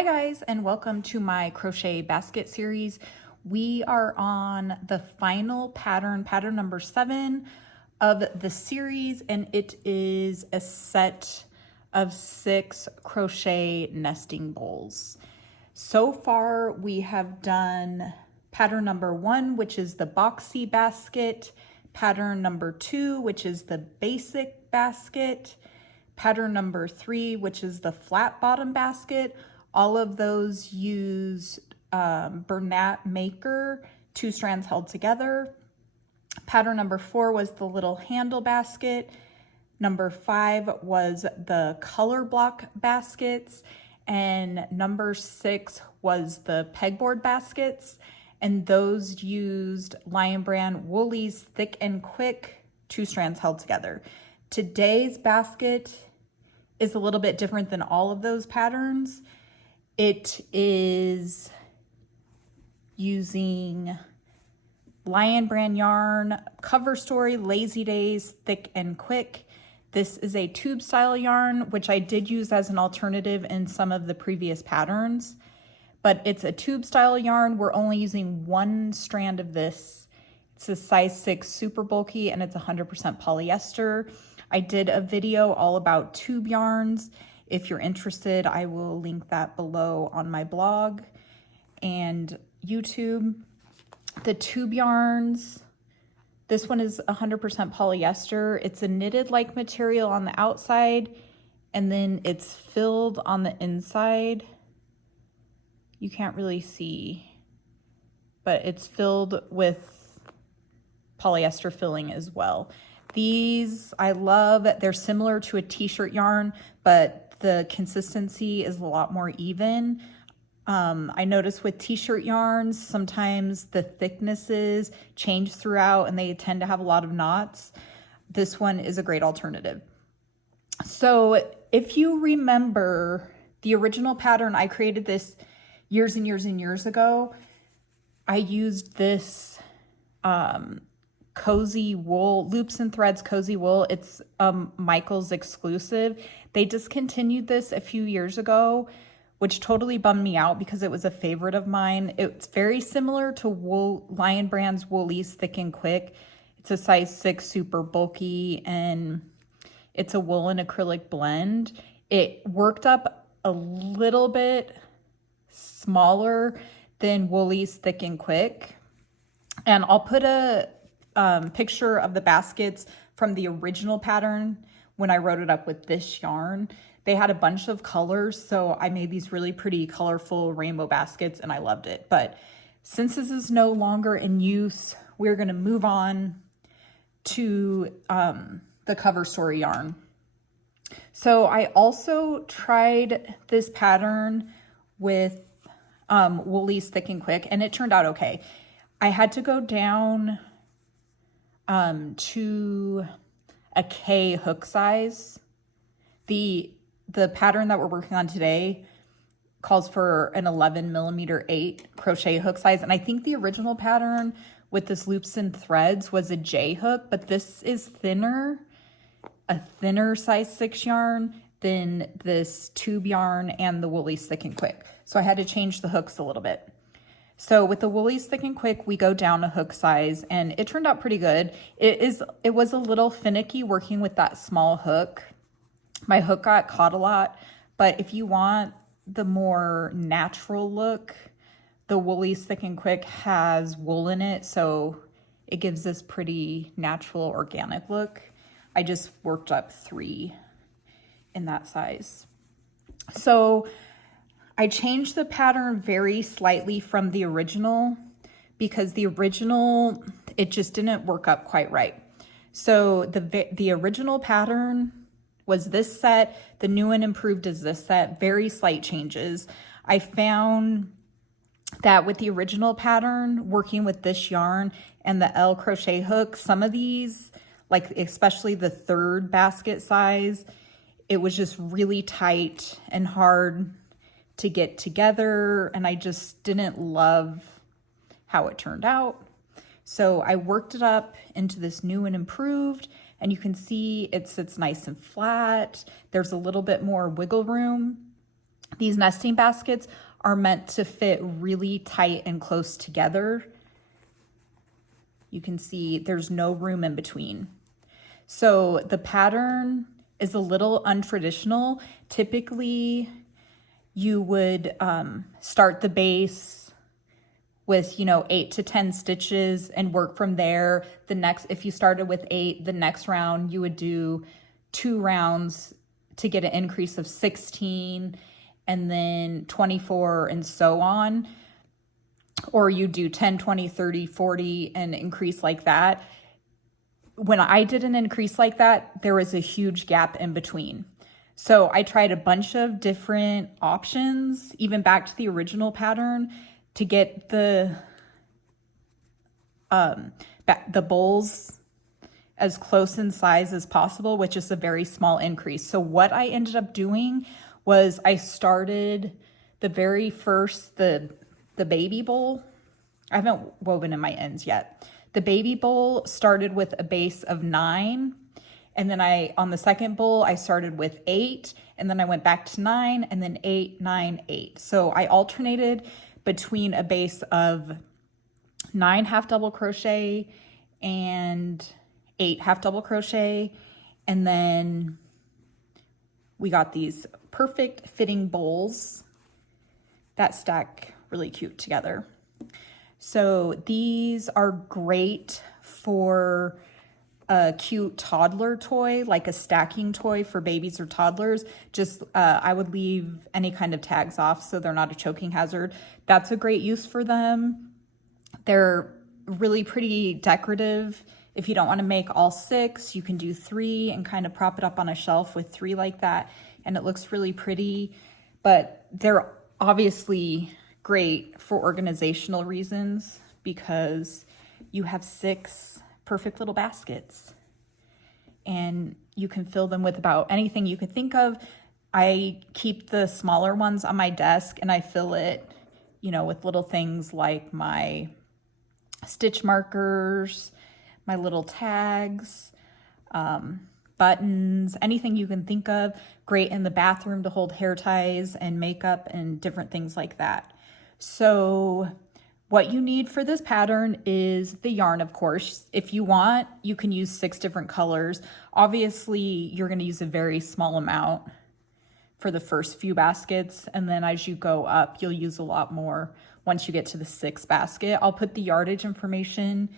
Hi guys, and welcome to my crochet basket series. We are on the final pattern number 7 of the series, and it is a set of 6 crochet nesting bowls. So far we have done pattern number 1, which is the boxy basket, pattern number 2, which is the basic basket, pattern number 3, which is the flat bottom basket. All of those use Bernat Maker, 2 strands held together. Pattern number 4 was the little handle basket. Number 5 was the color block baskets. And number 6 was the pegboard baskets. And those used Lion Brand Woolies Thick and Quick, 2 strands held together. Today's basket is a little bit different than all of those patterns. It is using Lion Brand yarn, Cover Story, Lazy Days, Thick and Quick. This is a tube style yarn, which I did use as an alternative in some of the previous patterns, but it's a tube style yarn. We're only using 1 strand of this. It's a size 6 super bulky, and it's 100% polyester. I did a video all about tube yarns. If you're interested, I will link that below on my blog and YouTube. The tube yarns, this one is 100% polyester. It's a knitted-like material on the outside, and then it's filled on the inside. You can't really see, but it's filled with polyester filling as well. These I love. They're similar to a t-shirt yarn, but the consistency is a lot more even. I notice with t-shirt yarns, sometimes the thicknesses change throughout and they tend to have a lot of knots. This one is a great alternative. So if you remember the original pattern, I created this years and years and years ago. I used this cozy wool, Loops and Threads cozy wool. It's Michael's exclusive. They discontinued this a few years ago, which totally bummed me out because it was a favorite of mine. It's very similar to Lion Brand's Woolies Thick and Quick. It's a size 6 super bulky, and it's a wool and acrylic blend. It worked up a little bit smaller than Woolies Thick and Quick. And I'll put a picture of the baskets from the original pattern when I wrote it up with this yarn. They had a bunch of colors, so I made these really pretty colorful rainbow baskets and I loved it. But since this is no longer in use, we're going to move on to the Cover Story yarn. So I also tried this pattern with Woolies Thick and Quick, and it turned out okay. I had to go down to a K hook size. The pattern that we're working on today calls for an 11mm8 crochet hook size, and I think the original pattern with this Loops and Threads was a J hook, but this is thinner, a thinner size 6 yarn than this tube yarn and the Woolies Thick and Quick. So I had to change the hooks a little bit. So with the Woolies Thick and Quick, we go down a hook size, and it turned out pretty good. It was a little finicky working with that small hook. My hook got caught a lot, but if you want the more natural look, the Woolies Thick and Quick has wool in it, so it gives this pretty natural, organic look. I just worked up 3 in that size. So I changed the pattern very slightly from the original because the original, it just didn't work up quite right. So the original pattern was this set. The new and improved is this set. Very slight changes. I found that with the original pattern, working with this yarn and the L crochet hook, some of these, like especially the 3rd basket size, it was just really tight and hard to get together, and I just didn't love how it turned out. So I worked it up into this new and improved, and you can see it sits nice and flat. There's a little bit more wiggle room. These nesting baskets are meant to fit really tight and close together. You can see there's no room in between. So the pattern is a little untraditional. Typically, you would start the base with, 8 to 10 stitches and work from there. If you started with 8, the next round you would do 2 rounds to get an increase of 16, and then 24 and so on. Or you do 10, 20, 30, 40 and increase like that. When I did an increase like that, there was a huge gap in between. So I tried a bunch of different options, even back to the original pattern, to get the bowls as close in size as possible, which is a very small increase. So what I ended up doing was I started the very first, the baby bowl. I haven't woven in my ends yet. The baby bowl started with a base of 9. And then on the second bowl, I started with 8, and then I went back to 9, and then 8, 9, 8. So I alternated between a base of 9 half double crochet and 8 half double crochet. And then we got these perfect fitting bowls that stack really cute together. So these are great for a cute toddler toy, like a stacking toy for babies or toddlers. Just I would leave any kind of tags off so they're not a choking hazard. That's a great use for them. They're really pretty decorative. If you don't want to make all 6, you can do 3 and kind of prop it up on a shelf with 3 like that, and it looks really pretty. But they're obviously great for organizational reasons because you have 6 perfect little baskets and you can fill them with about anything you could think of. I keep the smaller ones on my desk and I fill it, with little things like my stitch markers, my little tags, buttons, anything you can think of. Great in the bathroom to hold hair ties and makeup and different things like that. So what you need for this pattern is the yarn, of course. If you want, you can use 6 different colors. Obviously, you're going to use a very small amount for the first few baskets, and then as you go up, you'll use a lot more once you get to the 6th basket. I'll put the yardage information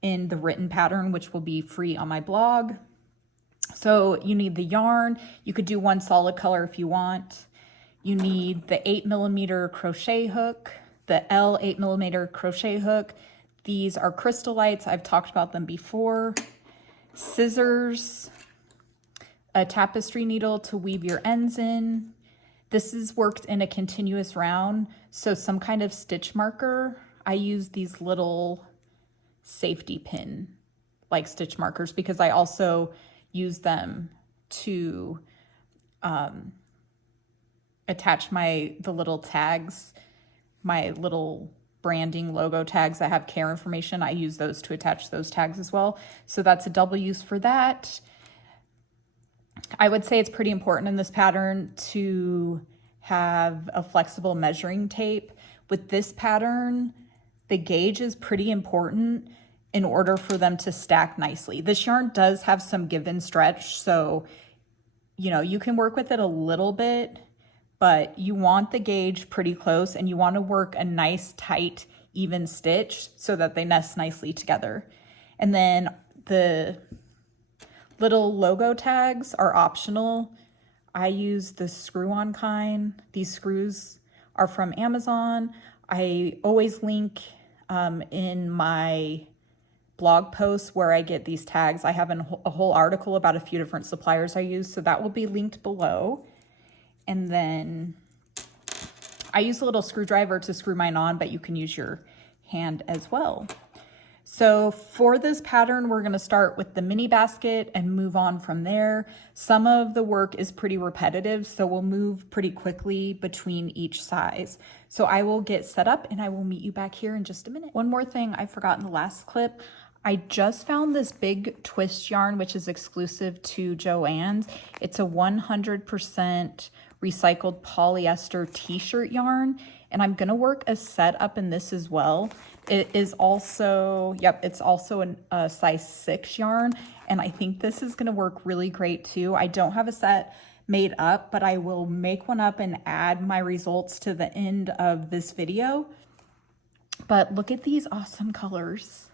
in the written pattern, which will be free on my blog. So you need the yarn. You could do one solid color if you want. You need the 8mm crochet hook, the L 8mm crochet hook. These are crystal lights. I've talked about them before. Scissors, a tapestry needle to weave your ends in. This is worked in a continuous round, so some kind of stitch marker. I use these little safety pin like stitch markers because I also use them to attach the little tags, my little branding logo tags that have care information. I use those to attach those tags as well. So that's a double use for that. I would say it's pretty important in this pattern to have a flexible measuring tape. With this pattern, the gauge is pretty important in order for them to stack nicely. This yarn does have some give and stretch, so you can work with it a little bit, but you want the gauge pretty close and you want to work a nice, tight, even stitch so that they nest nicely together. And then the little logo tags are optional. I use the screw-on kind. These screws are from Amazon. I always link in my blog posts where I get these tags. I have a whole article about a few different suppliers I use, so that will be linked below. And then I use a little screwdriver to screw mine on, but you can use your hand as well. So for this pattern, we're going to start with the mini basket and move on from there. Some of the work is pretty repetitive, so we'll move pretty quickly between each size. So I will get set up and I will meet you back here in just a minute. One more thing I forgot in the last clip, I just found this big twist yarn, which is exclusive to Joann's. It's a 100% recycled polyester t-shirt yarn, and I'm gonna work a set up in this as well. It is also, yep, it's also a size 6 yarn, and I think this is gonna work really great too. I don't have a set made up, but I will make one up and add my results to the end of this video. But look at these awesome colors.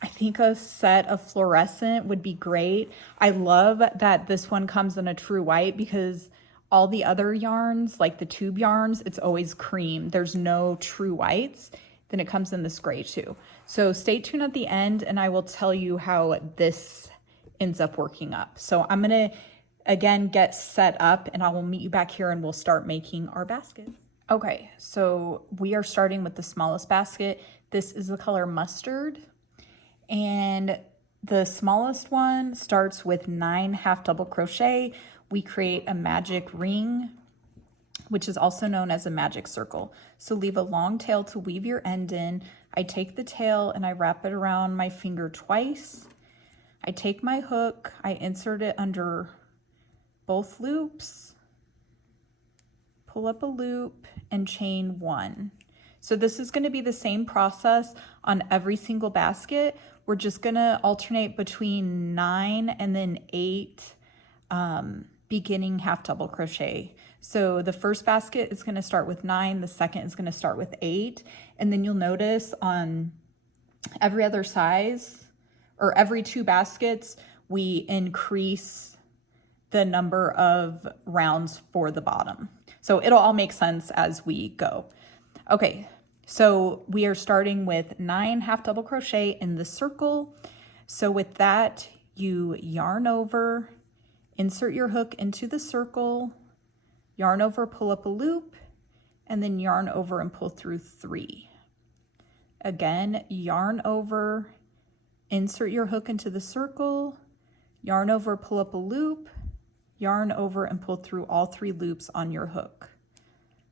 I think a set of fluorescent would be great. I love that this one comes in a true white because all the other yarns, like the tube yarns, it's always cream. There's no true whites. Then it comes in this gray too. So stay tuned at the end and I will tell you how this ends up working up. So I'm gonna, again, get set up and I will meet you back here and we'll start making our basket. Okay, so we are starting with the smallest basket. This is the color mustard. And the smallest one starts with 9 half double crochet. We create a magic ring, which is also known as a magic circle. So leave a long tail to weave your end in. I take the tail and I wrap it around my finger twice. I take my hook, I insert it under both loops, pull up a loop and chain 1. So this is going to be the same process on every single basket. We're just going to alternate between 9 and then 8 beginning half double crochet. So the first basket is going to start with 9, the second is going to start with 8, and then you'll notice on every other size or every 2 baskets, we increase the number of rounds for the bottom. So it'll all make sense as we go. Okay, so we are starting with 9 half double crochet in the circle. So with that, you yarn over, insert your hook into the circle, yarn over, pull up a loop, and then yarn over and pull through 3. Again, yarn over, insert your hook into the circle, yarn over, pull up a loop, yarn over and pull through all 3 loops on your hook.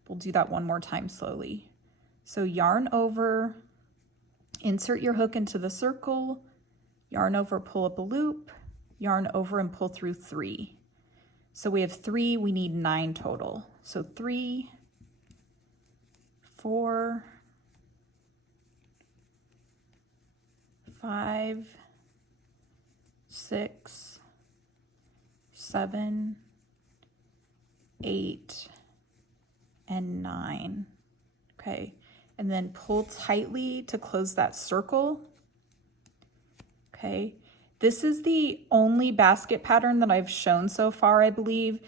We'll do that one more time slowly. So yarn over, insert your hook into the circle, yarn over, pull up a loop, yarn over and pull through 3. So we have 3, we need 9 total. So 3, 4, 5, 6, 7, 8, and 9. Okay, and then pull tightly to close that circle. Okay, this is the only basket pattern that I've shown so far, I believe,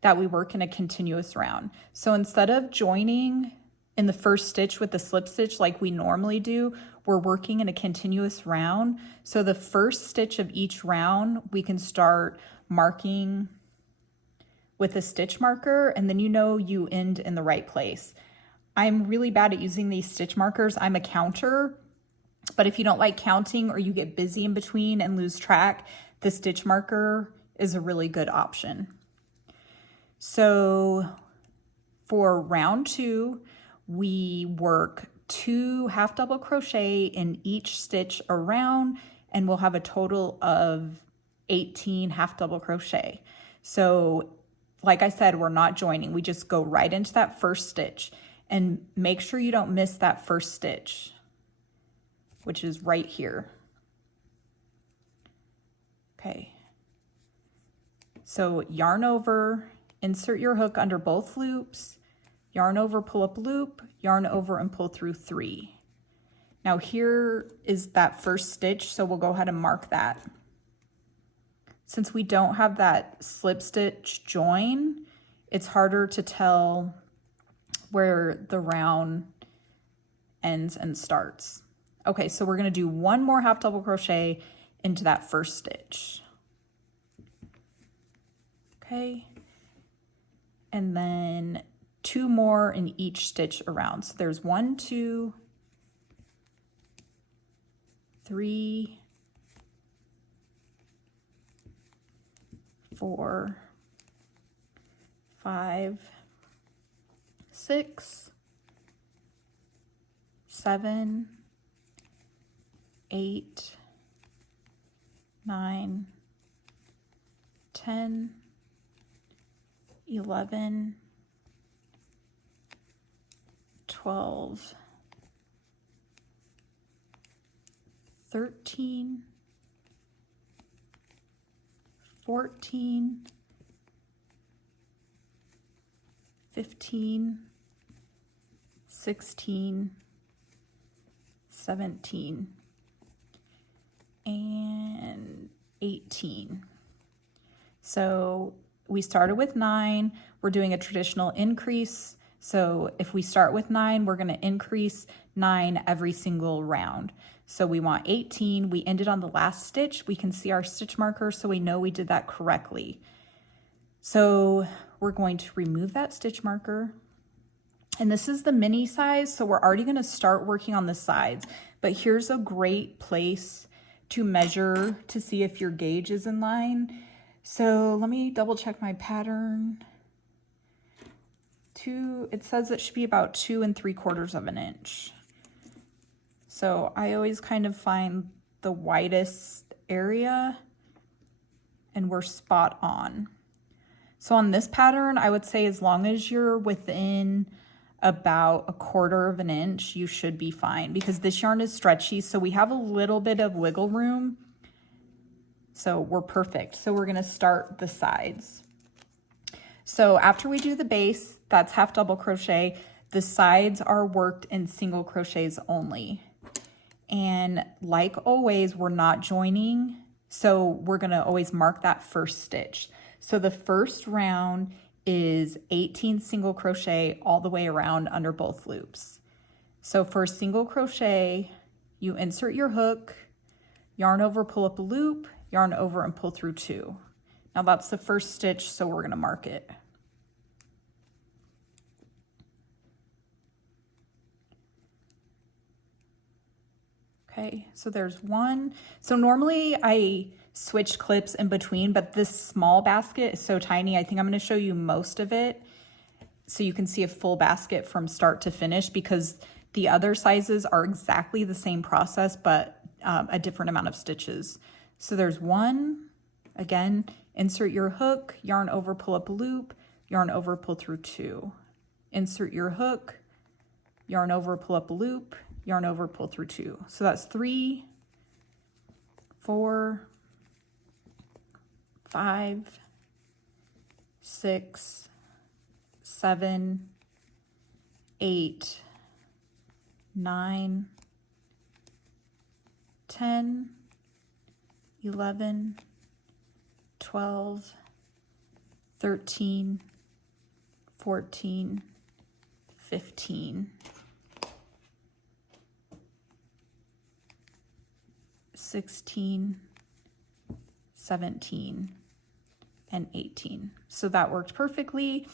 that we work in a continuous round. So instead of joining in the first stitch with the slip stitch like we normally do, we're working in a continuous round. So the first stitch of each round, we can start marking with a stitch marker, and then you know you end in the right place. I'm really bad at using these stitch markers. I'm a counter, but if you don't like counting or you get busy in between and lose track, the stitch marker is a really good option. So for round 2, we work 2 half double crochet in each stitch around, and we'll have a total of 18 half double crochet. So like I said, we're not joining. We just go right into that first stitch, and make sure you don't miss that first stitch, which is right here. Okay. So yarn over, insert your hook under both loops, yarn over, pull up loop, yarn over and pull through 3. Now here is that first stitch, so we'll go ahead and mark that. Since we don't have that slip stitch join, it's harder to tell where the round ends and starts. Okay, so we're gonna do 1 more half double crochet into that first stitch. Okay, and then 2 more in each stitch around. So there's 1, 2, 3, 4, 5, 6, 7, 8, 9, 10, 11, 12, 13, 14, 15, 16, 17, and 18. So we started with 9. We're doing a traditional increase. So if we start with 9, we're going to increase 9 every single round. So we want 18. We ended on the last stitch. We can see our stitch marker, so we know we did that correctly. So we're going to remove that stitch marker. And this is the mini size, so we're already going to start working on the sides. But here's a great place to measure to see if your gauge is in line. So let me double check my pattern. It says it should be about 2 3/4 of an inch. So I always kind of find the widest area and we're spot on. So on this pattern, I would say as long as you're within about 1/4 of an inch, you should be fine, because this yarn is stretchy, so we have a little bit of wiggle room. So we're perfect. So we're gonna start the sides. So after we do the base, that's half double crochet, the sides are worked in single crochets only. And like always, we're not joining, so we're gonna always mark that first stitch. So the first round is 18 single crochet all the way around under both loops. So for a single crochet, you insert your hook, yarn over, pull up a loop, yarn over and pull through 2. Now that's the first stitch, so we're gonna mark it. Okay, so there's 1. So normally I switch clips in between, but this small basket is so tiny. I think I'm gonna show you most of it so you can see a full basket from start to finish, because the other sizes are exactly the same process, but a different amount of stitches. So there's 1, again, insert your hook, yarn over, pull up a loop, yarn over, pull through 2. Insert your hook, yarn over, pull up a loop, yarn over, pull through 2. So that's 3, 4, 5, 6, 7, 8, 9, 10, 11, 12, 13, 14, 15, 16, 17, and 18. So that worked perfectly.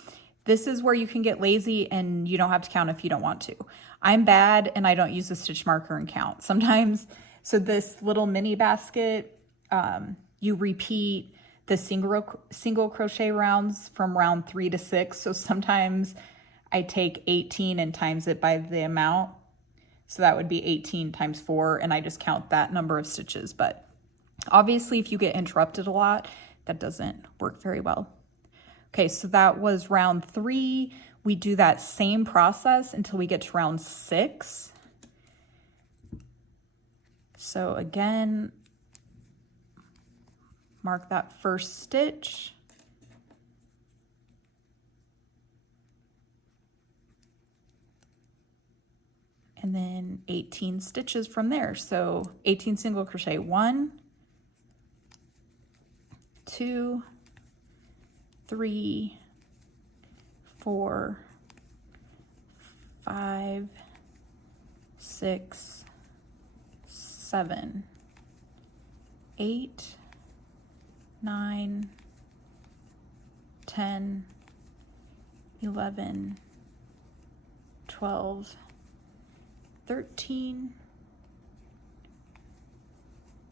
This is where you can get lazy and you don't have to count if you don't want to. I'm bad and I don't use a stitch marker and count sometimes. So this little mini basket, you repeat the single crochet rounds from round 3 to 6. So sometimes I take 18 and times it by the amount. So that would be 18 times 4, and I just count that number of stitches. But obviously if you get interrupted a lot, that doesn't work very well. Okay, so that was round 3. We do that same process until we get to round 6. So again, mark that first stitch. And then 18 stitches from there. So 18 single crochet, 1, 2, 3, 4, 5, 6, 7, 8, 9, 10, 11, 12, 13,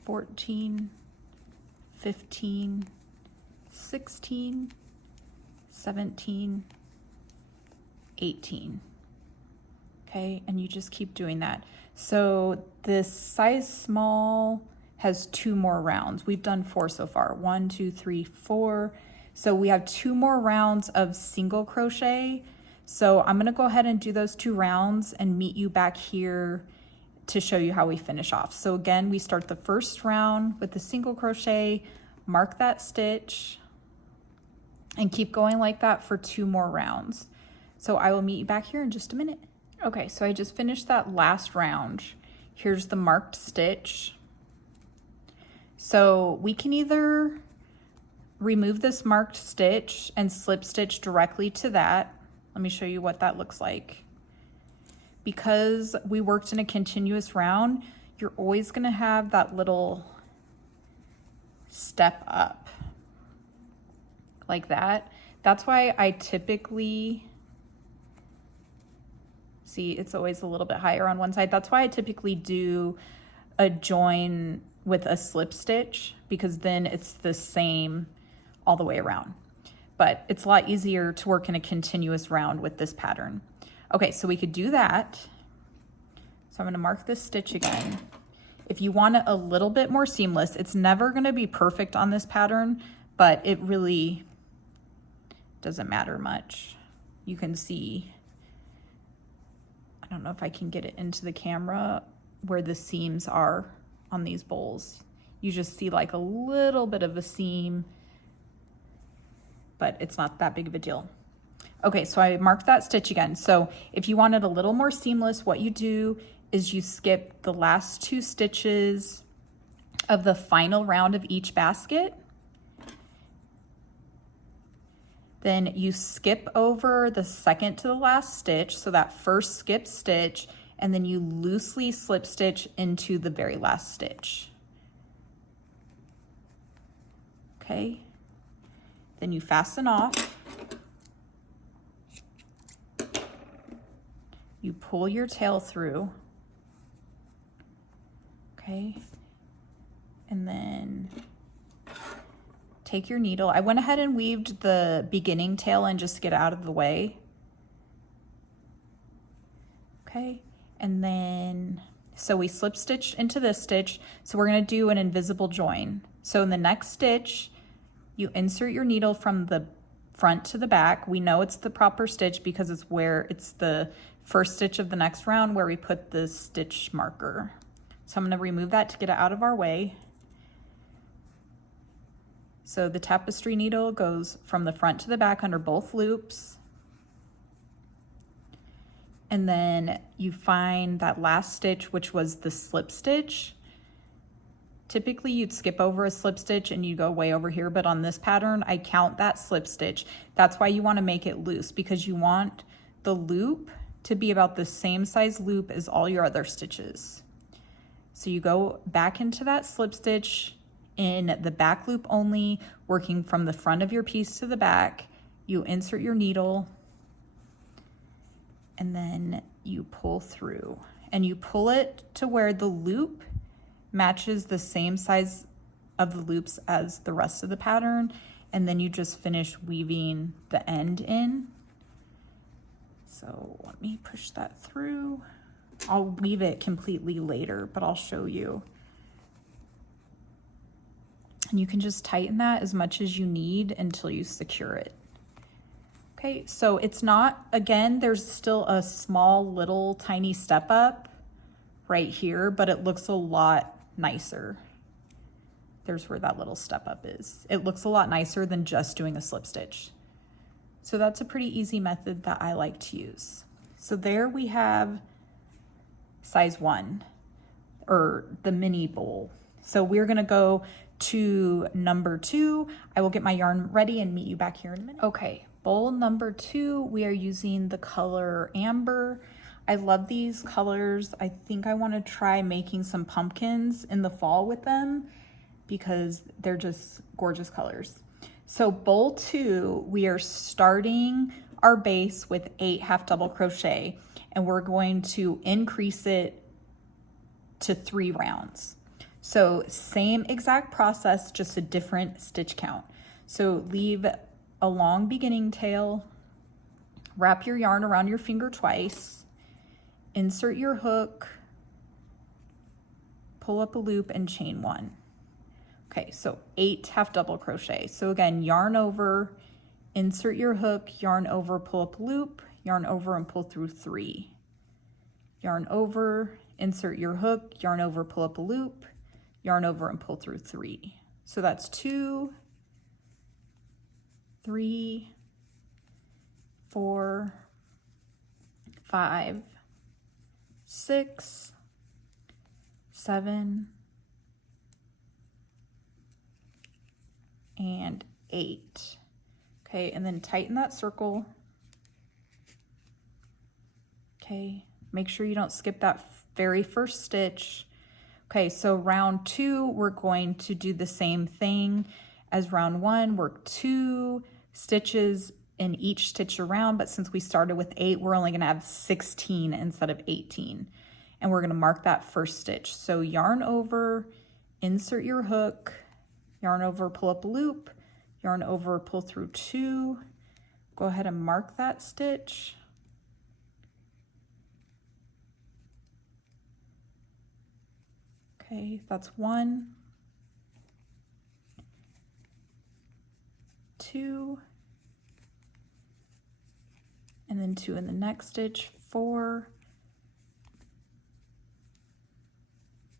14, 15, 16, 17, 18. Okay, and you just keep doing that. So this size small has 2 more rounds. We've done 4 so far. 1, 2, 3, 4. So we have 2 more rounds of single crochet. So I'm gonna go ahead and do those 2 rounds and meet you back here to show you how we finish off. So again, we start the first round with the single crochet, mark that stitch, and keep going like that for 2 more rounds. So I will meet you back here in just a minute. Okay, so I just finished that last round. Here's the marked stitch. So we can either remove this marked stitch and slip stitch directly to that. Let me show you what that looks like. Because we worked in a continuous round, you're always gonna have that little step up like that. That's why I typically, see, it's always a little bit higher on one side. That's why I typically do a join with a slip stitch, because then it's the same all the way around. But it's a lot easier to work in a continuous round with this pattern. Okay, so we could do that. So I'm gonna mark this stitch again. If you want it a little bit more seamless, it's never gonna be perfect on this pattern, but it really doesn't matter much. You can see, I don't know if I can get it into the camera where the seams are on these bowls. You just see like a little bit of a seam, but it's not that big of a deal. Okay, so I marked that stitch again. So if you want it a little more seamless, what you do is you skip the last 2 stitches of the final round of each basket. Then you skip over the second to the last stitch, so that first skip stitch, and then you loosely slip stitch into the very last stitch. Okay, then you fasten off. You pull your tail through, okay, and then take your needle. I went ahead and weaved the beginning tail in just to get out of the way. Okay, and then, so we slip stitched into this stitch, so we're gonna do an invisible join. So in the next stitch, you insert your needle from the front to the back. We know it's the proper stitch because it's where it's the first stitch of the next round where we put the stitch marker. So I'm gonna remove that to get it out of our way. So the tapestry needle goes from the front to the back under both loops. And then you find that last stitch, which was the slip stitch. Typically you'd skip over a slip stitch and you go way over here, but on this pattern, I count that slip stitch. That's why you wanna make it loose, because you want the loop to be about the same size loop as all your other stitches. So you go back into that slip stitch in the back loop only, working from the front of your piece to the back. You insert your needle and then you pull through, and you pull it to where the loop matches the same size of the loops as the rest of the pattern, and then you just finish weaving the end in. So let me push that through. I'll weave it completely later, but I'll show you. And you can just tighten that as much as you need until you secure it. Okay, so it's not, again, there's still a small little tiny step up right here, but it looks a lot nicer. There's where that little step up is. It looks a lot nicer than just doing a slip stitch. So that's a pretty easy method that I like to use. So there we have size 1, or the mini bowl. So we're gonna go to number 2. I will get my yarn ready and meet you back here in a minute. Okay, bowl number 2, we are using the color Amber. I love these colors. I think I want to try making some pumpkins in the fall with them because they're just gorgeous colors. So bowl 2, we are starting our base with 8 half double crochet, and we're going to increase it to 3 rounds. So same exact process, just a different stitch count. So leave a long beginning tail, wrap your yarn around your finger twice, insert your hook, pull up a loop and chain 1. Okay, so 8 half double crochet. So again, yarn over, insert your hook, yarn over, pull up a loop, yarn over and pull through 3. Yarn over, insert your hook, yarn over, pull up a loop, yarn over and pull through 3. So that's 2, 3, 4, 5, 6, 7, and 8. Okay, and then tighten that circle. Okay, make sure you don't skip that very first stitch. Okay, so round 2, we're going to do the same thing as round 1, work 2 stitches in each stitch around, but since we started with 8, we're only gonna have 16 instead of 18. And we're gonna mark that first stitch. So yarn over, insert your hook, yarn over, pull up a loop, yarn over, pull through 2, go ahead and mark that stitch. Okay, that's 1, 2, and then 2 in the next stitch, 4,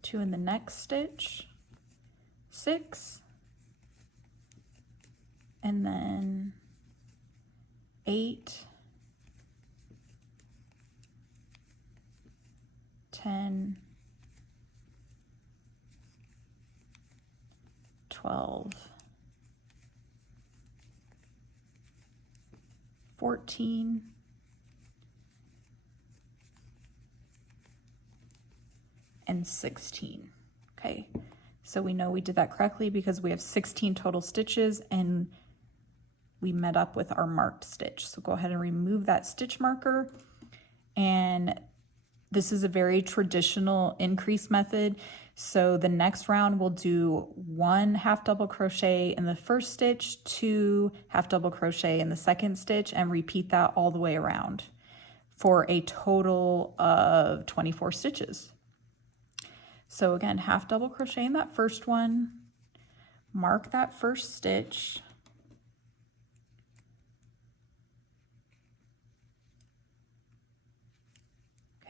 2 in the next stitch, 6, and then 8, 10, 12, 14, and 16. Okay, so we know we did that correctly because we have 16 total stitches and we met up with our marked stitch. So go ahead and remove that stitch marker. And this is a very traditional increase method. So the next round we'll do 1 half double crochet in the first stitch, 2 half double crochet in the second stitch, and repeat that all the way around for a total of 24 stitches. So again, half double crochet in that first one, mark that first stitch,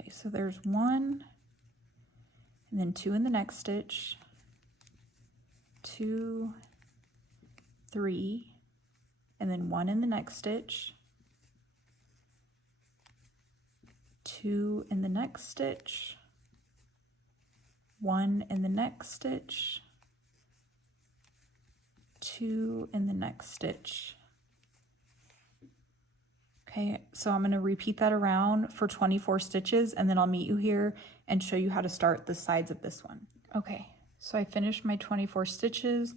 okay, so there's 1, and then 2 in the next stitch, 2, 3, and then 1 in the next stitch, 2 in the next stitch, 1 in the next stitch, 2 in the next stitch. Okay, so I'm going to repeat that around for 24 stitches, and then I'll meet you here and show you how to start the sides of this one. Okay, so I finished my 24 stitches.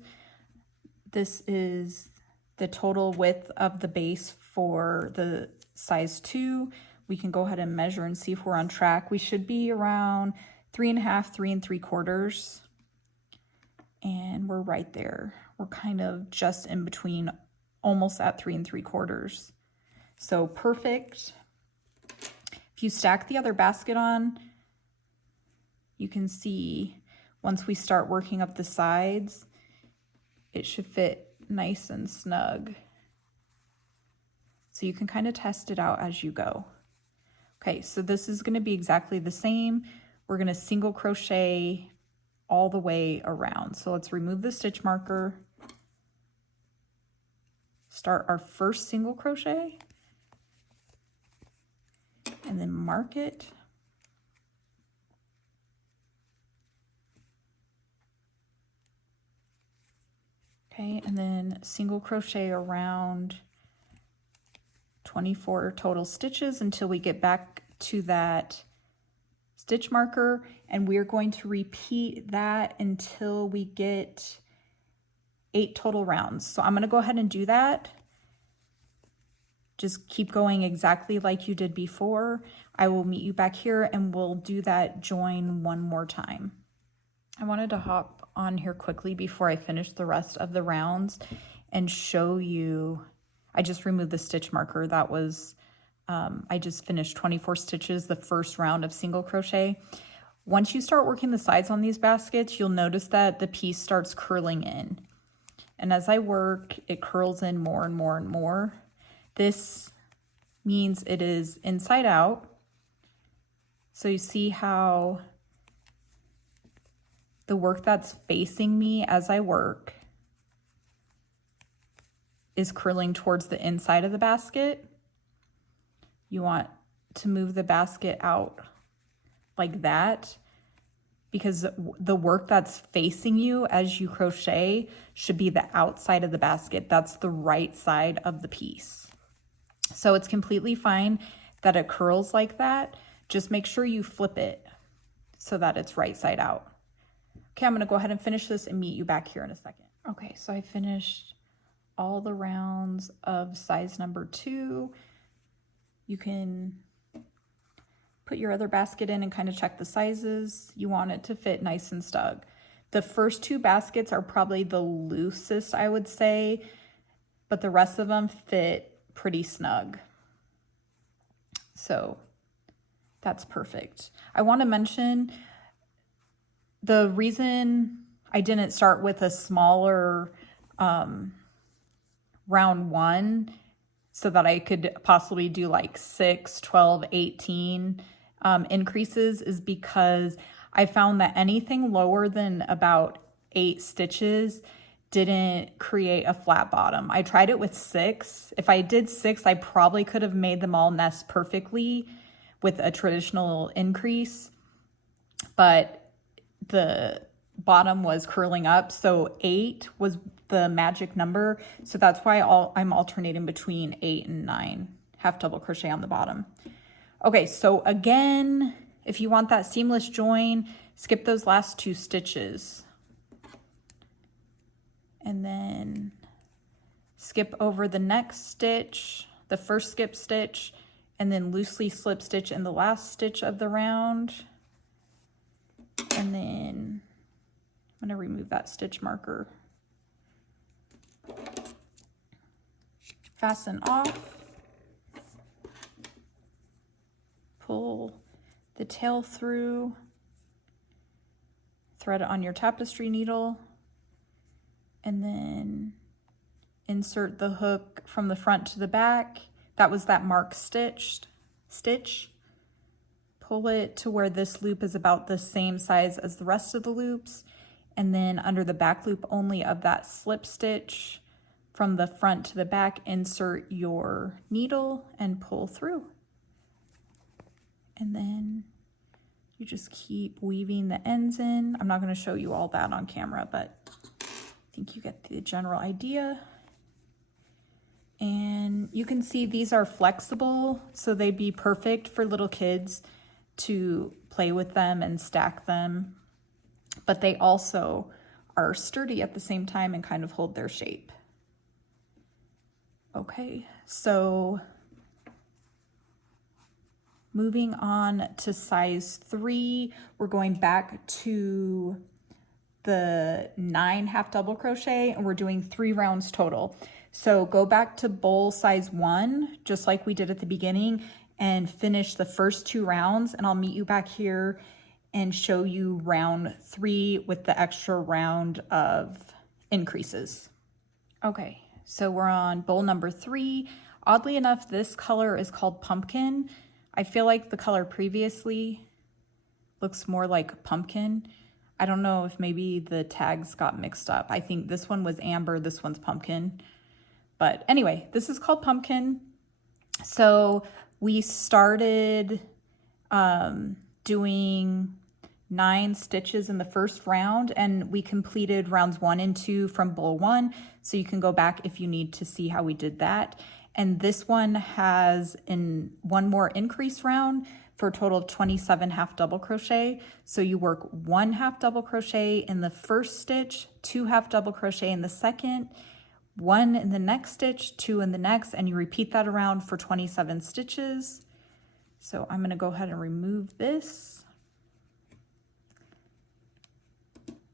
This is the total width of the base for the size 2. We can go ahead and measure and see if we're on track. We should be around 3.5, 3 3/4, and we're right there. We're kind of just in between, almost at 3 3/4. So perfect. If you stack the other basket on, you can see once we start working up the sides, it should fit nice and snug. So you can kind of test it out as you go. Okay, so this is going to be exactly the same. We're going to single crochet all the way around. So let's remove the stitch marker, start our first single crochet, and then mark it. Okay, and then single crochet around 24 total stitches until we get back to that stitch marker, and we're going to repeat that until we get 8 total rounds. So I'm going to go ahead and do that. Just keep going exactly like you did before. I will meet you back here and we'll do that join one more time. I wanted to hop on here quickly before I finish the rest of the rounds and show you. I just removed the stitch marker. That was I just finished 24 stitches the first round of single crochet. Once you start working the sides on these baskets, you'll notice that the piece starts curling in. And as I work, it curls in more and more and more. This means it is inside out. So you see how the work that's facing me as I work is curling towards the inside of the basket. You want to move the basket out like that, because the work that's facing you as you crochet should be the outside of the basket. That's the right side of the piece. So it's completely fine that it curls like that. Just make sure you flip it so that it's right side out. Okay, I'm gonna go ahead and finish this and meet you back here in a second. Okay, so I finished all the rounds of size number 2. You can put your other basket in and kind of check the sizes. You want it to fit nice and snug. The first 2 baskets are probably the loosest, I would say, but the rest of them fit pretty snug. So that's perfect. I want to mention the reason I didn't start with a smaller round 1 so that I could possibly do like 6, 12, 18 increases is because I found that anything lower than about 8 stitches didn't create a flat bottom. I tried it with 6. If I did 6, I probably could have made them all nest perfectly with a traditional increase, but the bottom was curling up. So 8 was the magic number. So that's why I'm alternating between 8 and 9, half double crochet on the bottom. Okay, so again, if you want that seamless join, skip those last 2 stitches. And then skip over the next stitch, the first skip stitch, and then loosely slip stitch in the last stitch of the round. And then I'm gonna remove that stitch marker. Fasten off. Pull the tail through. Thread it on your tapestry needle. And then insert the hook from the front to the back. That was that marked stitch. Pull it to where this loop is about the same size as the rest of the loops. And then under the back loop only of that slip stitch from the front to the back, insert your needle and pull through. And then you just keep weaving the ends in. I'm not going to show you all that on camera, but I think you get the general idea. And you can see these are flexible, so they'd be perfect for little kids to play with them and stack them. But they also are sturdy at the same time and kind of hold their shape. Okay, so moving on to size 3, we're going back to the 9 half double crochet and we're doing 3 rounds total. So go back to bowl size 1, just like we did at the beginning, and finish the first 2 rounds, and I'll meet you back here and show you round 3 with the extra round of increases. Okay, so we're on bowl number 3. Oddly enough, this color is called pumpkin. I feel like the color previously looks more like pumpkin. I don't know if maybe the tags got mixed up. I think this one was amber, this one's pumpkin. But anyway, this is called pumpkin. So we started doing 9 stitches in the first round, and we completed rounds 1 and 2 from bowl 1. So you can go back if you need to see how we did that. And this one has one more increase round for a total of 27 half double crochet. So you work 1 half double crochet in the first stitch, 2 half double crochet in the second, 1 in the next stitch, 2 in the next, and you repeat that around for 27 stitches. So I'm going to go ahead and remove this.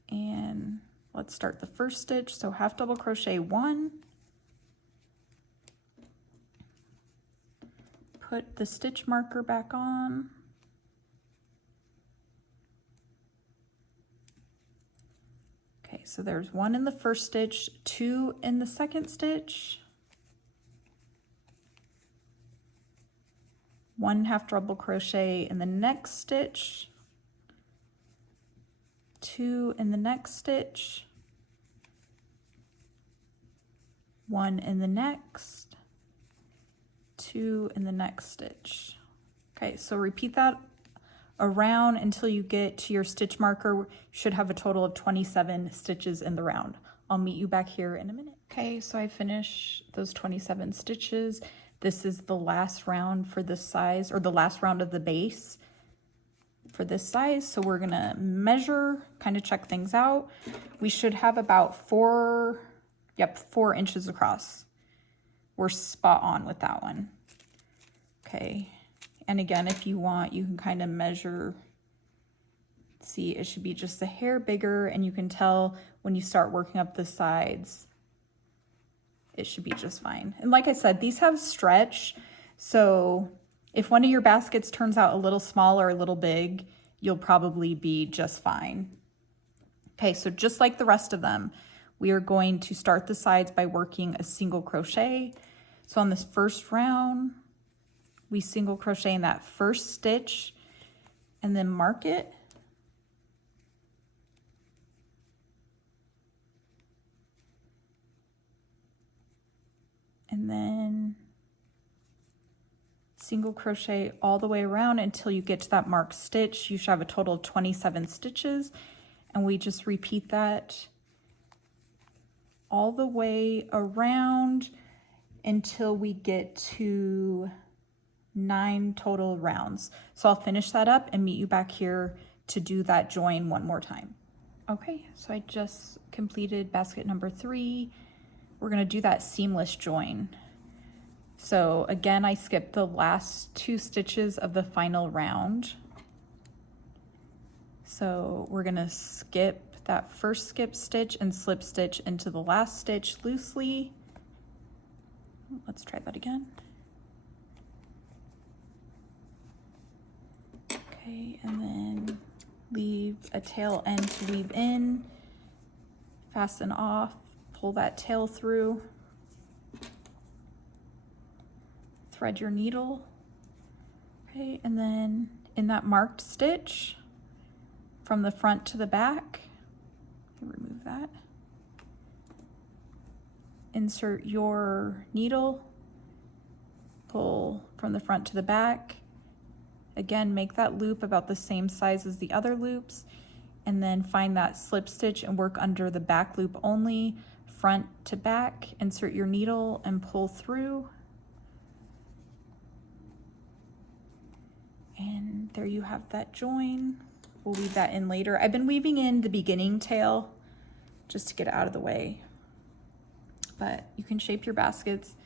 And let's start the first stitch. So half double crochet 1. put the stitch marker back on. Okay, so there's 1 in the first stitch, 2 in the second stitch, 1 half double crochet in the next stitch, 2 in the next stitch, 1 in the next, 2 in the next stitch. Okay, so repeat that around until you get to your stitch marker. You should have a total of 27 stitches in the round. I'll meet you back here in a minute. Okay, so I finished those 27 stitches. This is the last round for this size, or the last round of the base for this size. So we're gonna measure, kind of check things out. We should have about 4 inches across. We're spot on with that one. Okay. And again, if you want, you can kind of measure. See, it should be just a hair bigger, and you can tell when you start working up the sides, it should be just fine. And like I said, these have stretch, so if one of your baskets turns out a little small or a little big, you'll probably be just fine. Okay, so just like the rest of them, we are going to start the sides by working a single crochet. So on this first round, we single crochet in that first stitch and then mark it. And then single crochet all the way around until you get to that marked stitch. You should have a total of 27 stitches, and we just repeat that all the way around until we get to 9 total rounds. So I'll finish that up and meet you back here to do that join one more time. Okay, so I just completed basket number 3. We're gonna do that seamless join. So again, I skipped the last 2 stitches of the final round. So we're gonna skip that first skip stitch and slip stitch into the last stitch loosely. Let's try that again. Okay, and then leave a tail end to weave in, fasten off, pull that tail through, thread your needle. Okay, and then in that marked stitch from the front to the back, remove that, insert your needle, pull from the front to the back. Again, make that loop about the same size as the other loops, and then find that slip stitch and work under the back loop only, front to back, insert your needle and pull through. And there you have that join. We'll weave that in later. I've been weaving in the beginning tail just to get it out of the way, but you can shape your baskets.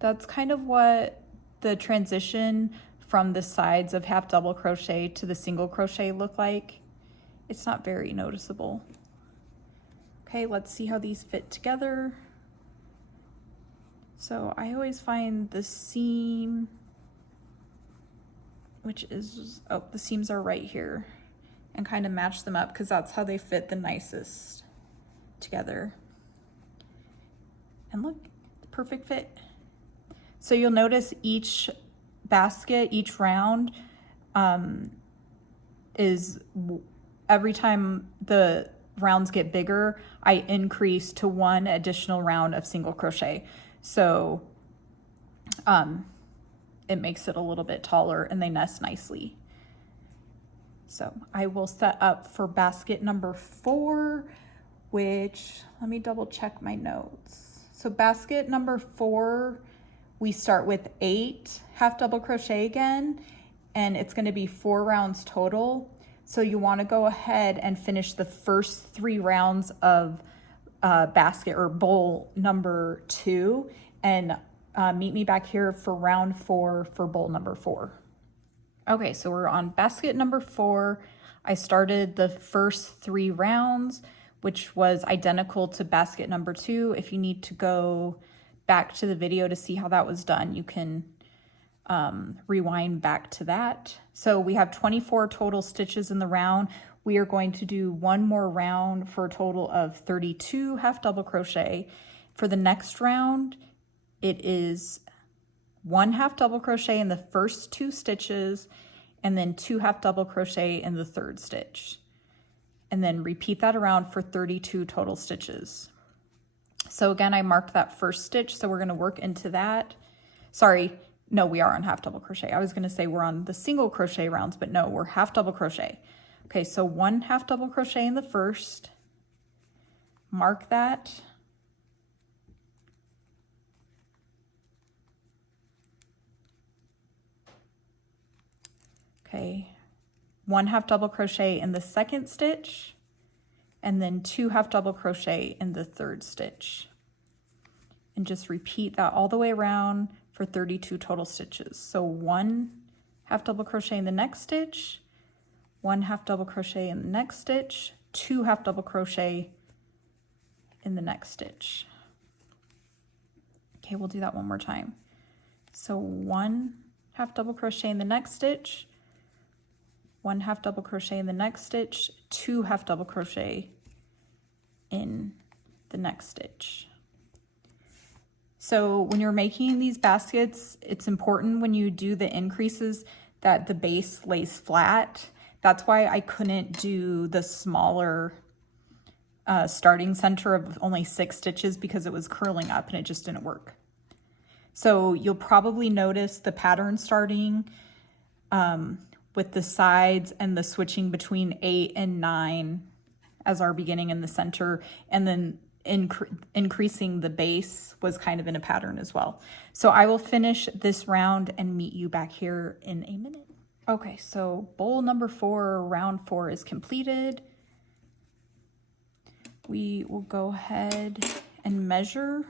That's kind of what the transition from the sides of half double crochet to the single crochet look like. It's not very noticeable. Okay, let's see how these fit together. So I always find the seam, which is, oh, the seams are right here, and kind of match them up because that's how they fit the nicest together. And look, the perfect fit. So you'll notice each basket, each round is, every time the rounds get bigger, I increase to 1 additional round of single crochet. So it makes it a little bit taller and they nest nicely. So I will set up for basket number 4, which, let me double check my notes. So basket number 4, we start with 8 half double crochet again, and it's going to be 4 rounds total. So you want to go ahead and finish the first 3 rounds of basket or bowl number 2, and meet me back here for round 4 for bowl number 4. Okay, so we're on basket number 4. I started the first 3 rounds, which was identical to basket number 2. If you need to go back to the video to see how that was done, you can rewind back to that. So we have 24 total stitches in the round. We are going to do one more round for a total of 32 half double crochet. For the next round, it is 1 half double crochet in the first 2 stitches and then 2 half double crochet in the 3rd stitch. And then repeat that around for 32 total stitches. So again, I marked that first stitch, so we're going to work into that. Sorry, no, we are on half double crochet. I was going to say we're on the single crochet rounds, but no, we're half double crochet. Okay, so 1 half double crochet in the first, mark that. Okay, 1 half double crochet in the 2nd stitch, and then 2 half double crochet in the 3rd stitch. And just repeat that all the way around for 32 total stitches. So 1 half double crochet in the next stitch, 1 half double crochet in the next stitch, 2 half double crochet in the next stitch. Okay, we'll do that one more time. So 1 half double crochet in the next stitch, 1 half double crochet in the next stitch, 2 half double crochet in the next stitch. So when you're making these baskets, it's important when you do the increases that the base lays flat. That's why I couldn't do the smaller starting center of only 6 stitches, because it was curling up and it just didn't work. So you'll probably notice the pattern starting with the sides and the switching between 8 and 9 as our beginning in the center, and then increasing the base was kind of in a pattern as well. So I will finish this round and meet you back here in a minute. Okay, so bowl number 4, round 4 is completed. We will go ahead and measure,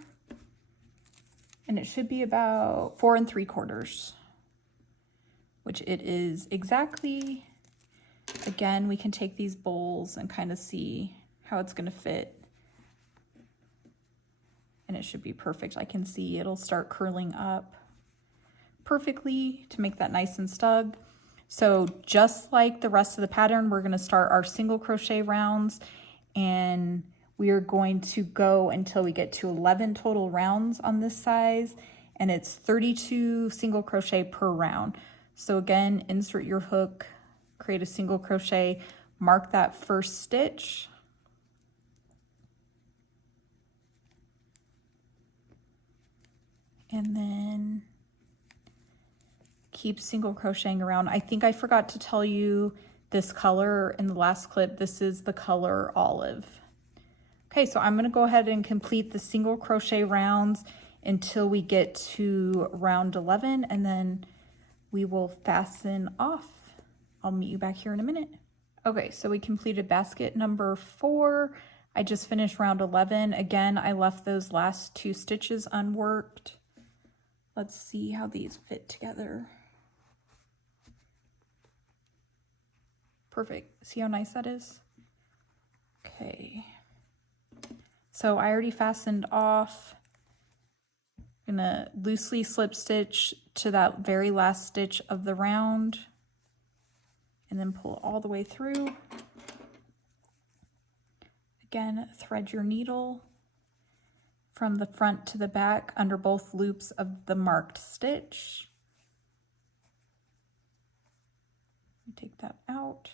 and it should be about 4 3/4, which it is exactly. Again, we can take these bowls and kind of see how it's going to fit. And it should be perfect. I can see it'll start curling up perfectly to make that nice and snug. So just like the rest of the pattern, we're going to start our single crochet rounds, and we are going to go until we get to 11 total rounds on this size, and it's 32 single crochet per round. So again, insert your hook, create a single crochet, mark that first stitch, and then keep single crocheting around. I think I forgot to tell you this color in the last clip. This is the color olive. Okay, so I'm gonna go ahead and complete the single crochet rounds until we get to round 11, and then we will fasten off. I'll meet you back here in a minute. Okay, so we completed basket number 4. I just finished round 11. Again, I left those last 2 stitches unworked. Let's see how these fit together. Perfect. See how nice that is? Okay. So I already fastened off. I'm gonna loosely slip stitch to that very last stitch of the round, and then pull all the way through. Again, thread your needle from the front to the back under both loops of the marked stitch. Take that out.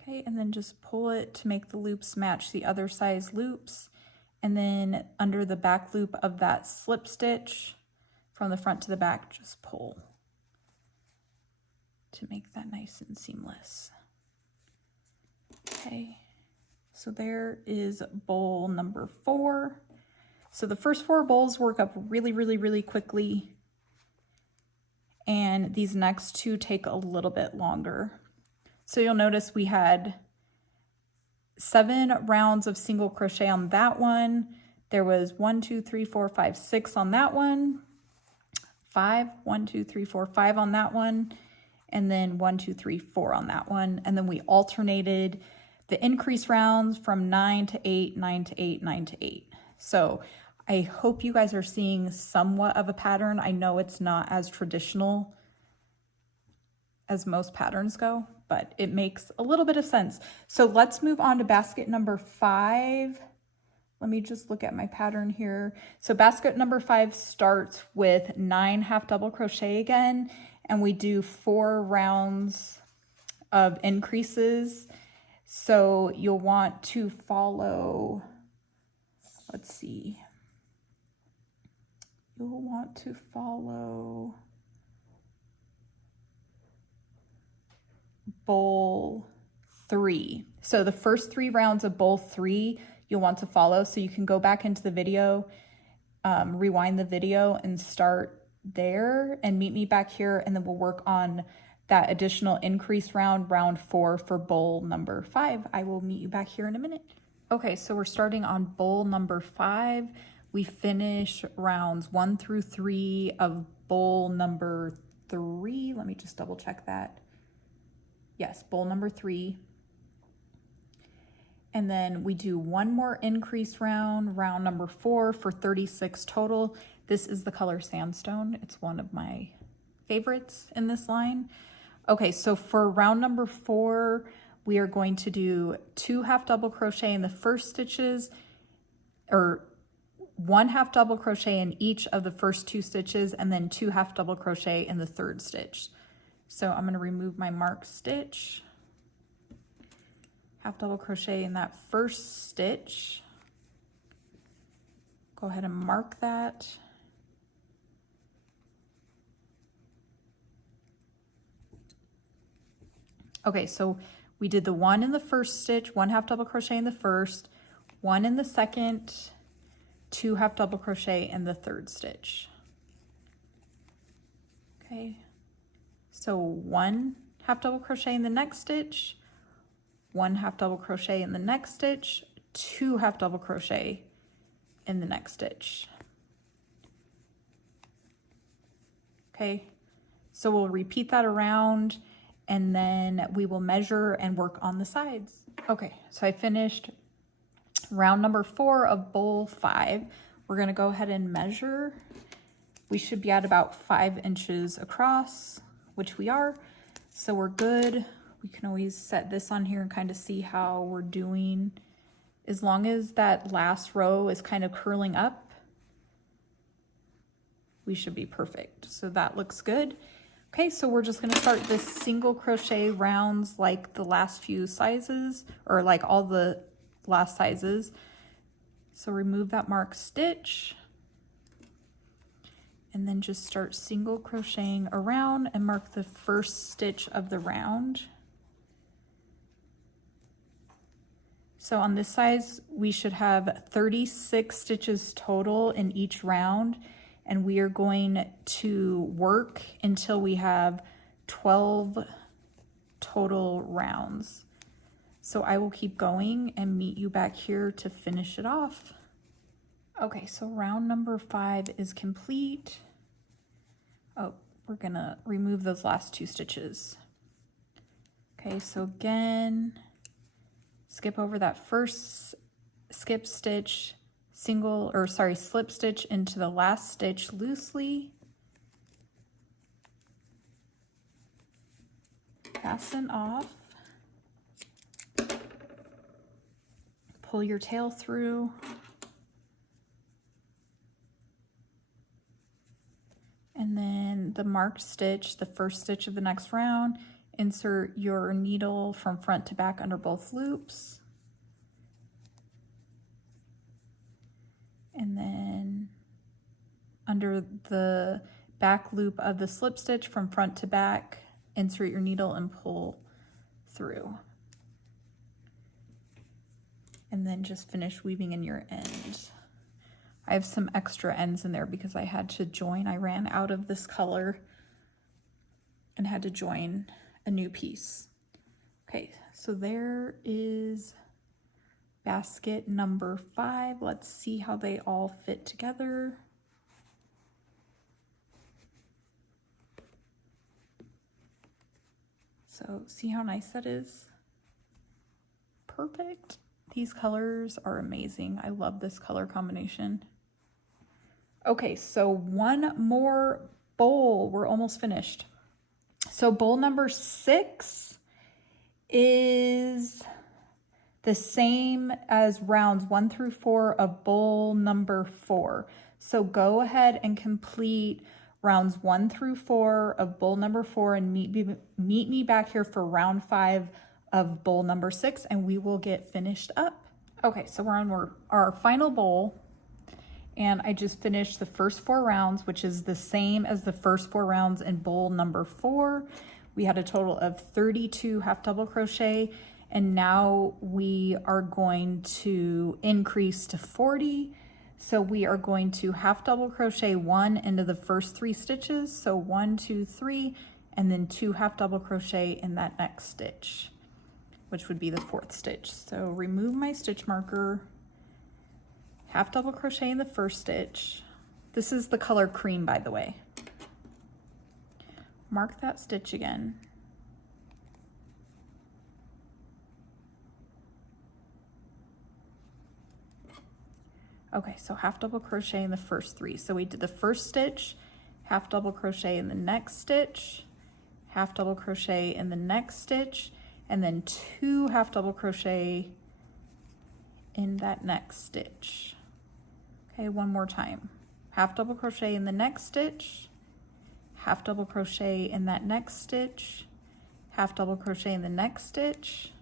Okay, and then just pull it to make the loops match the other size loops. And then under the back loop of that slip stitch from the front to the back, just pull to make that nice and seamless. Okay, so there is bowl number 4. So the first 4 bowls work up really quickly, and these next 2 take a little bit longer. So you'll notice we had 7 rounds of single crochet on that one. There was 1, 2, 3, 4, 5, 6 on that one. 5, 1, 2, 3, 4, 5 on that one. And then 1, 2, 3, 4 on that one. And then we alternated the increase rounds from 9 to 8, 9 to 8, 9 to 8. So I hope you guys are seeing somewhat of a pattern. I know it's not as traditional as most patterns go, but it makes a little bit of sense. So let's move on to basket number 5. Let me just look at my pattern here. So basket number 5 starts with 9 half double crochet again, and we do 4 rounds of increases. So you'll want to follow, let's see, you'll want to follow bowl 3. So the first 3 rounds of bowl 3 you'll want to follow. So you can go back into the video, rewind the video and start there and meet me back here, and then we'll work on that additional increase round, round 4 for bowl number 5. I will meet you back here in a minute. Okay, so we're starting on bowl number 5. We finish rounds 1 through 3 of bowl number 3. Let me just double check that. Yes, bowl number 3. And then we do 1 more increase round, round number 4 for 36 total. This is the color Sandstone. It's one of my favorites in this line. Okay, so for round number 4, we are going to do 2 half double crochet in the first stitches, or 1 half double crochet in each of the first 2 stitches, and then 2 half double crochet in the third stitch. So I'm going to remove my mark stitch, half double crochet in that first stitch. Go ahead and mark that. Okay, so we did the 1 in the first stitch, 1 half double crochet in the first, 1 in the second, 2 half double crochet in the third stitch. Okay, so 1 half double crochet in the next stitch, 1 half double crochet in the next stitch, 2 half double crochet in the next stitch. Okay, so we'll repeat that around, and then we will measure and work on the sides. Okay, so I finished round number 4 of bowl 5. We're gonna go ahead and measure. We should be at about 5 inches across, which we are, so we're good. We can always set this on here and kind of see how we're doing. As long as that last row is kind of curling up, we should be perfect. So that looks good. Okay, so we're just going to start this single crochet rounds like the last few sizes, or like all the last sizes. So remove that marked stitch, and then just start single crocheting around and mark the first stitch of the round. So on this size, we should have 36 stitches total in each round, and we are going to work until we have 12 total rounds. So I will keep going and meet you back here to finish it off. Okay, so round number 5 is complete. Oh, we're gonna remove those last 2 stitches. Okay, so again, skip over that first skip stitch, slip stitch into the last stitch loosely. Fasten off. Pull your tail through. And then the marked stitch, the first stitch of the next round, insert your needle from front to back under both loops. And then under the back loop of the slip stitch from front to back, insert your needle and pull through. And then just finish weaving in your ends. I have some extra ends in there because I had to join. I ran out of this color and had to join a new piece. Okay, so there is basket number 5. Let's see how they all fit together. So see how nice that is? Perfect. These colors are amazing. I love this color combination. Okay, so one more bowl. We're almost finished. So bowl number 6 is the same as rounds 1 through 4 of bowl number 4. So go ahead and complete rounds 1 through 4 of bowl number 4 and meet me back here for round 5 of bowl number 6, and we will get finished up. Okay, so we're on our final bowl, and I just finished the first 4 rounds, which is the same as the first 4 rounds in bowl number 4. We had a total of 32 half double crochet, and now we are going to increase to 40. So we are going to half double crochet 1 into the first 3 stitches. So 1, 2, 3, and then 2 half double crochet in that next stitch, which would be the 4th stitch. So remove my stitch marker, half double crochet in the first stitch. This is the color cream, by the way. Mark that stitch again. Okay, so half double crochet in the first 3. So we did the first stitch, half double crochet in the next stitch, half double crochet in the next stitch, and then 2 half double crochet in that next stitch. Okay, one more time. Half double crochet in the next stitch, half double crochet in that next stitch, half double crochet in the next stitch,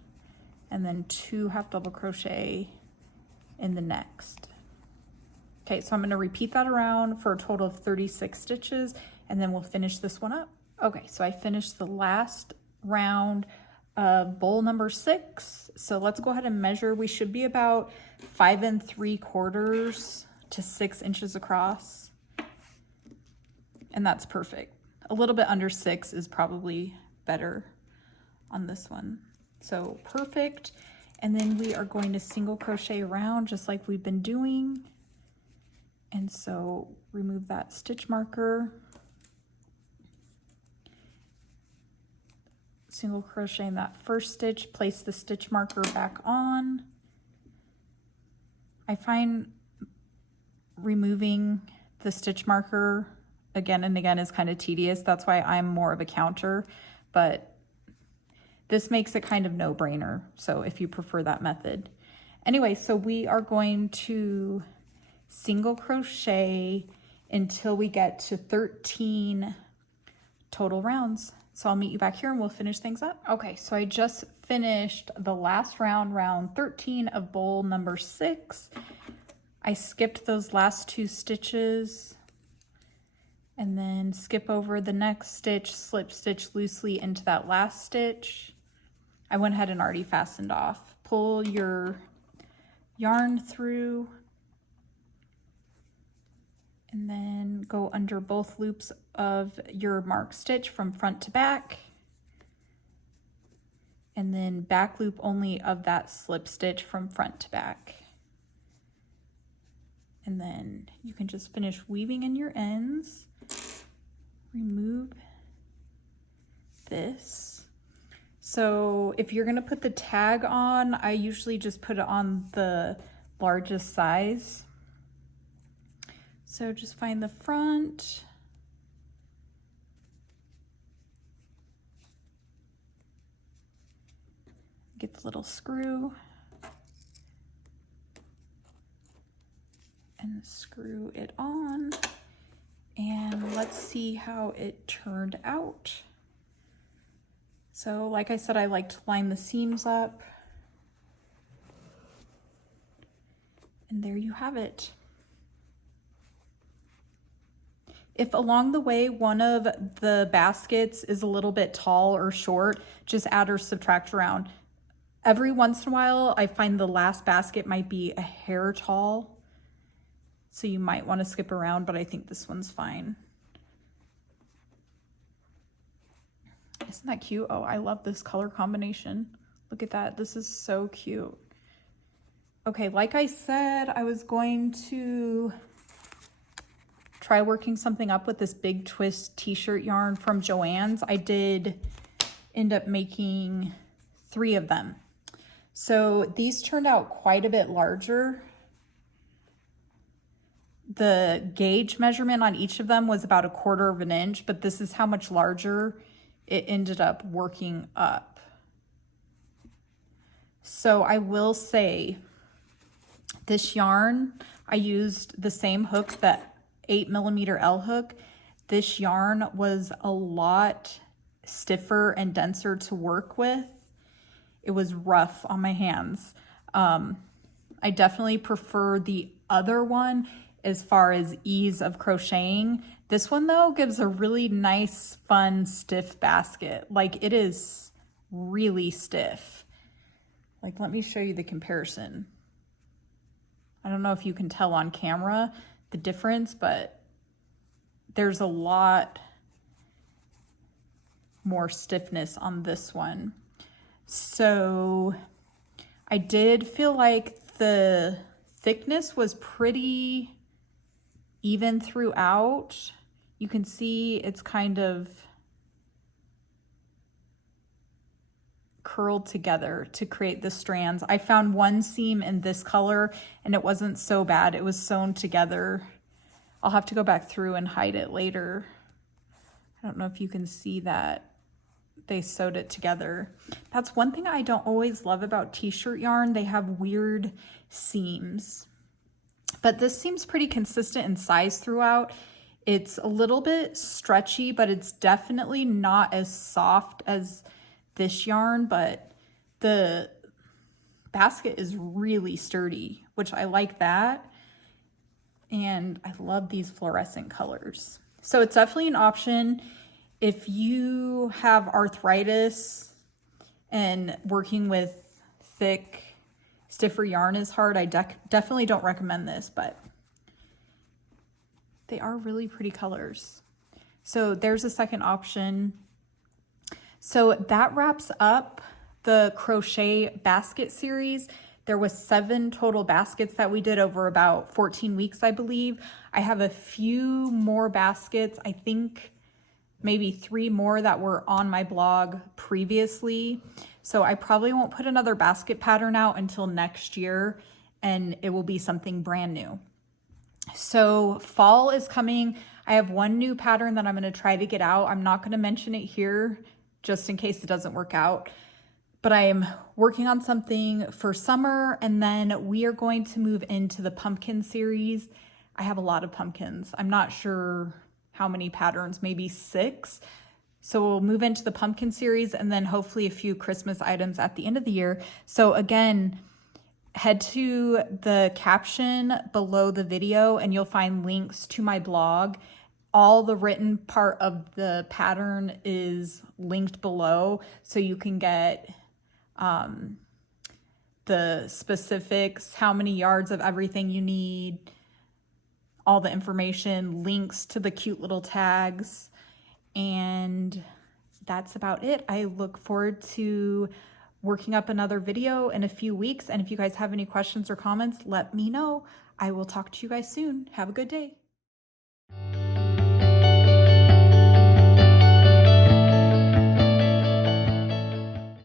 and then 2 half double crochet in the next. Okay, so I'm going to repeat that around for a total of 36 stitches, and then we'll finish this one up. Okay, so I finished the last round of bowl number 6. So let's go ahead and measure. We should be about 5 3/4 to 6 inches across. And that's perfect. A little bit under 6 is probably better on this one. So perfect. And then we are going to single crochet around just like we've been doing. And so remove that stitch marker. Single crochet in that first stitch, place the stitch marker back on. I find removing the stitch marker again and again is kind of tedious. That's why I'm more of a counter, but this makes it kind of no-brainer. So if you prefer that method. Anyway, so we are going to single crochet until we get to 13 total rounds. So I'll meet you back here and we'll finish things up. Okay, so I just finished the last round, round 13 of bowl number 6. I skipped those last 2 stitches and then skip over the next stitch, slip stitch loosely into that last stitch. I went ahead and already fastened off. Pull your yarn through and then go under both loops of your marked stitch from front to back, and then back loop only of that slip stitch from front to back. And then you can just finish weaving in your ends. Remove this. So if you're gonna put the tag on, I usually just put it on the largest size. So just find the front. Get the little screw. And screw it on. And let's see how it turned out. So like I said, I like to line the seams up. And there you have it. If along the way one of the baskets is a little bit tall or short, just add or subtract around. Every once in a while, I find the last basket might be a hair tall, so you might want to skip around, but I think this one's fine. Isn't that cute? Oh, I love this color combination. Look at that. This is so cute. Okay, like I said, I was going to try working something up with this big twist t-shirt yarn from Joann's. I did end up making 3 of them. So these turned out quite a bit larger the gauge measurement on each of them was about 1/4 of an inch, but this is how much larger it ended up working up. So I will say this yarn, I used the same hook, that 8mm L hook. This yarn was a lot stiffer and denser to work with. It was rough on my hands. I definitely prefer the other one as far as ease of crocheting. This one though gives a really nice, fun, stiff basket. Like, it is really stiff. Like, let me show you the comparison. I don't know if you can tell on camera the difference, but there's a lot more stiffness on this one. So I did feel like the thickness was pretty even throughout. You can see it's kind of curled together to create the strands. I found one seam in this color and it wasn't so bad. It was sewn together. I'll have to go back through and hide it later. I don't know if you can see that they sewed it together. That's one thing I don't always love about t-shirt yarn. They have weird seams, but this seems pretty consistent in size throughout. It's a little bit stretchy, but it's definitely not as soft as this yarn, but the basket is really sturdy, which I like that. And I love these fluorescent colors. So it's definitely an option if you have arthritis and working with thick, stiffer yarn is hard. I definitely don't recommend this, but they are really pretty colors. So there's a second option. So that wraps up the crochet basket series. There was 7 total baskets that we did over about 14 weeks, I believe. I have a few more baskets. I think maybe 3 more that were on my blog previously. So I probably won't put another basket pattern out until next year, and it will be something brand new. So fall is coming. I have one new pattern that I'm going to try to get out. I'm not going to mention it here just in case it doesn't work out, but I am working on something for summer, and then we are going to move into the pumpkin series. I have a lot of pumpkins. I'm not sure how many patterns, maybe 6. So we'll move into the pumpkin series and then hopefully a few Christmas items at the end of the year. So again, head to the caption below the video and you'll find links to my blog. All the written part of the pattern is linked below, so you can get the specifics, how many yards of everything you need, all the information, links to the cute little tags, and that's about it. I look forward to working up another video in a few weeks, and if you guys have any questions or comments, let me know. I will talk to you guys soon. Have a good day.